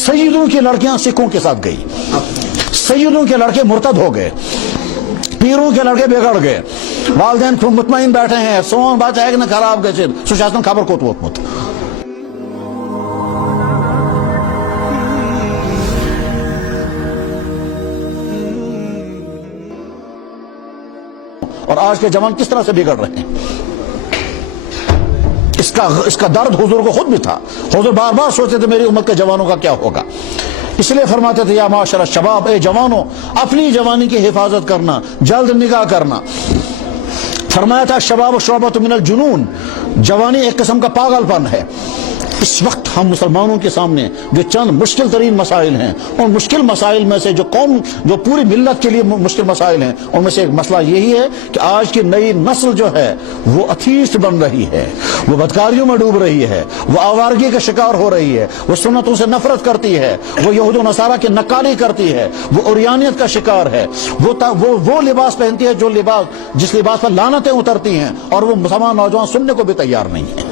सैयदों की लड़कियां सिखों के साथ गई, सैयदों के लड़के मुर्तद हो गए, पीरों के लड़के बिगड़ गए, वालिदैन खुद मुतमईन बैठे हैं, सोन बात है कि न खराब गए सुशासन खबर को तो मत। और आज के जवान किस तरह से बिगड़ रहे हैं, इसका दर्द हुजूर को खुद भी था। हुजूर बार बार सोचते थे मेरी उम्मत के जवानों का क्या होगा, इसलिए फरमाते थे या माशर शबाब, ए जवानों अपनी जवानी की हिफाजत करना, जल्द निगाह करना। फरमाया था शबाब शोबत मिनल जुनून, जवानी एक किस्म का पागलपन है। इस वक्त हम मुसलमानों के सामने जो चंद मुश्किल तरीन मसाइल हैं, उन मुश्किल मसाइल में से जो पूरी मिल्लत के लिए मुश्किल मसाइल हैं, उनमें से एक मसला यही है कि आज की नई नस्ल जो है वो अथीस्ट बन रही है, वो बदकारियों में डूब रही है, वो आवारगी का शिकार हो रही है, वो सुन्नतों से नफरत करती है, वो यहूद व नसारा की नक्काली करती है, वो उरियानियत का शिकार है, वो लिबास पहनती है जिस लिबास पर लानतें उतरती हैं, और वो मुसलमान नौजवान सुनने को भी तैयार नहीं है।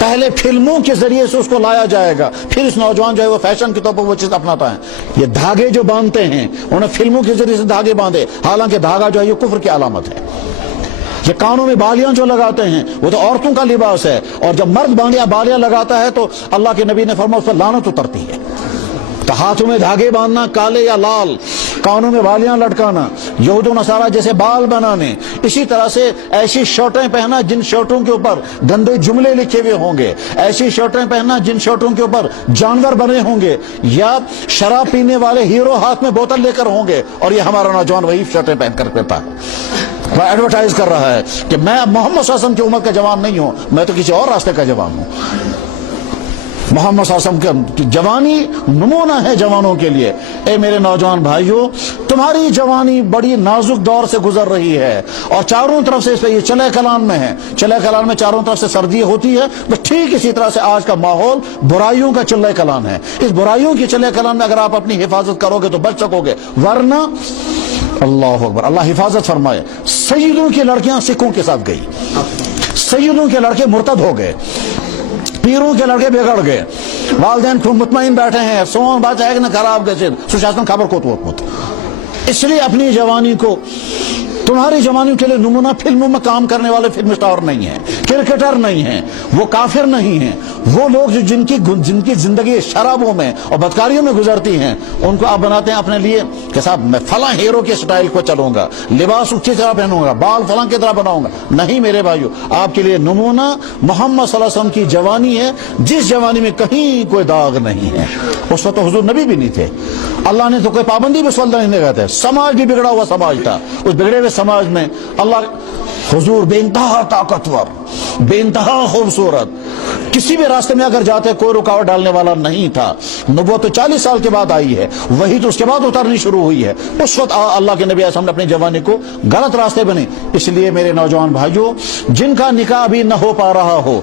पहले फिल्मों के जरिए से उसको लाया जाएगा, फिर इस नौजवान जो है वो फैशन के तौर पर वो चीज अपनाता है। ये धागे जो बांधते हैं, उन्हें फिल्मों के जरिए से धागे बांधे, हालांकि धागा जो है ये कुफ्र की अलामत है। ये कानों में बालियां जो लगाते हैं वो तो औरतों का लिबास है, और जब मर्द बालियां लगाता है तो अल्लाह के नबी ने फरमाया उस पर लानत उतरती है। तो हाथों में धागे बांधना, काले या लाल, कानों में बालियां लटकाना, यहूद व नसारा जैसे बाल बनाने, इसी तरह से ऐसी शर्टें पहनना जिन शर्टों के ऊपर गंदे जुमले लिखे हुए होंगे, ऐसी शर्टें पहनना जिन शर्टों के ऊपर जानवर बने होंगे, या शराब पीने वाले हीरो हाथ में बोतल लेकर होंगे, और ये हमारा नौजवान वही शर्टें पहनकर फिरता है, वह एडवर्टाइज कर रहा है कि मैं मोहम्मद सल्लल्लाहु अलैहि वसल्लम की उम्मत का जवान नहीं हूं, मैं तो किसी और रास्ते का जवान हूं। मोहम्मद सल्लल्लाहु अलैहि वसल्लम की जवानी नमूना है जवानों के लिए। ए मेरे नौजवान भाइयों, तुम्हारी जवानी बड़ी नाजुक दौर से गुजर रही है, और चारों तरफ से इस पे ये चले कलान में है, चले कलान में चारों तरफ से सर्दी होती है, बस ठीक इसी तरह से आज का माहौल बुराइयों का चले कलान है। इस बुराइयों की चले कलान में अगर आप अपनी हिफाजत करोगे तो बच सकोगे, वरना अल्लाह अकबर, अल्लाह हिफाजत फरमाए। सैयदों की लड़कियां सिखों के साथ गई, सैयदों के लड़के मुर्तद हो गए, पीरों के लड़के बिगड़ गए, वालिदैन खुद मुतमईन बैठे हैं, सोन बात है कि न खराब गए सुशासन खबर को तो मत। इसलिए अपनी जवानी को, तुम्हारी जवानी के लिए नमूना फिल्मों में काम करने वाले फिल्म स्टार नहीं है, क्रिकेटर नहीं है, वो काफिर नहीं है, वो लोग जो जिनकी जिंदगी शराबों में और बदकारियों में गुजरती हैं, उनको आप बनाते हैं अपने लिए कि साहब मैं फला हीरो के स्टाइल को चलूंगा, लिबास अच्छी तरह पहनूंगा, बाल फला की तरह बनाऊंगा। नहीं मेरे भाइयों, आपके लिए नमूना मोहम्मद सल्लल्लाहु अलैहि वसल्लम की जवानी है, जिस जवानी में कहीं कोई दाग नहीं है। उस वक्त तो हुजूर नबी भी नहीं थे, अल्लाह ने तो कोई पाबंदी भी नहीं लगा था, समाज भी बिगड़ा हुआ समाज था। उस बिगड़े हुए समाज में अल्लाह, हुजूर बेइंतहा ताकतवर, बेइंतहा खूबसूरत, किसी भी रास्ते में अगर जाते कोई रुकावट डालने वाला नहीं था। नबूवत तो 40 साल के बाद आई है, वही तो उसके बाद उतरनी शुरू हुई है। उस वक्त अल्लाह के नबी ने अपनी जवानी को गलत रास्ते बने। इसलिए मेरे नौजवान भाइयों, जिनका निकाह अभी न हो पा रहा हो,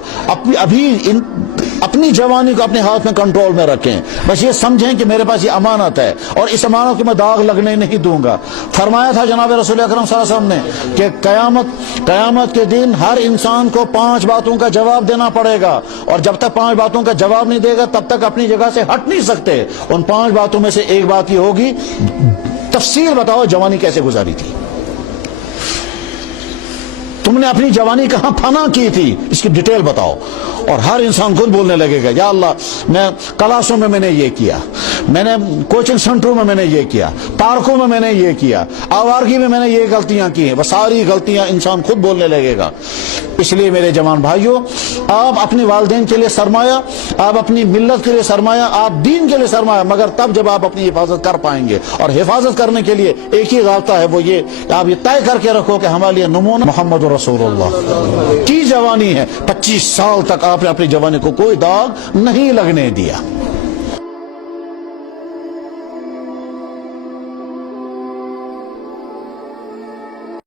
अपनी जवानी को अपने हाथ में कंट्रोल में रखें। बस ये समझें कि मेरे पास ये अमानत है, और इस अमानत को मैं दाग लगने नहीं दूंगा। फरमाया था जनाब रसूल अकरम सल्लल्लाहु अलैहि वसल्लम ने कि कयामत के दिन हर इंसान को 5 बातों का जवाब देना पड़ेगा, और जब तक 5 बातों का जवाब नहीं देगा तब तक अपनी जगह से हट नहीं सकते। उन 5 बातों में से एक बात ये होगी, तफसील बताओ जवानी कैसे गुजारी थी, तुमने अपनी जवानी कहां फना की थी, इसकी डिटेल बताओ। और हर इंसान खुद बोलने लगेगा, या अल्लाह मैं क्लासों में मैंने ये किया, मैंने कोचिंग सेंटरों में मैंने ये किया, पार्कों में मैंने ये किया, आवारगी में मैंने ये गलतियां की हैं। वह सारी गलतियां इंसान खुद बोलने लगेगा। इसलिए मेरे जवान भाइयों, आप अपने वालिदैन के लिए सरमाया, आप अपनी मिल्लत के लिए सरमाया, आप दीन के लिए सरमाया, मगर तब जब आप अपनी हिफाजत कर पाएंगे। और हिफाजत करने के लिए एक ही रास्ता है, वो ये आप ये तय करके रखो कि हमारे लिए नमूना मोहम्मद रसूलुल्लाह की जवानी है। 25 साल तक आपने अपनी जवानी को कोई दाग नहीं लगने दिया।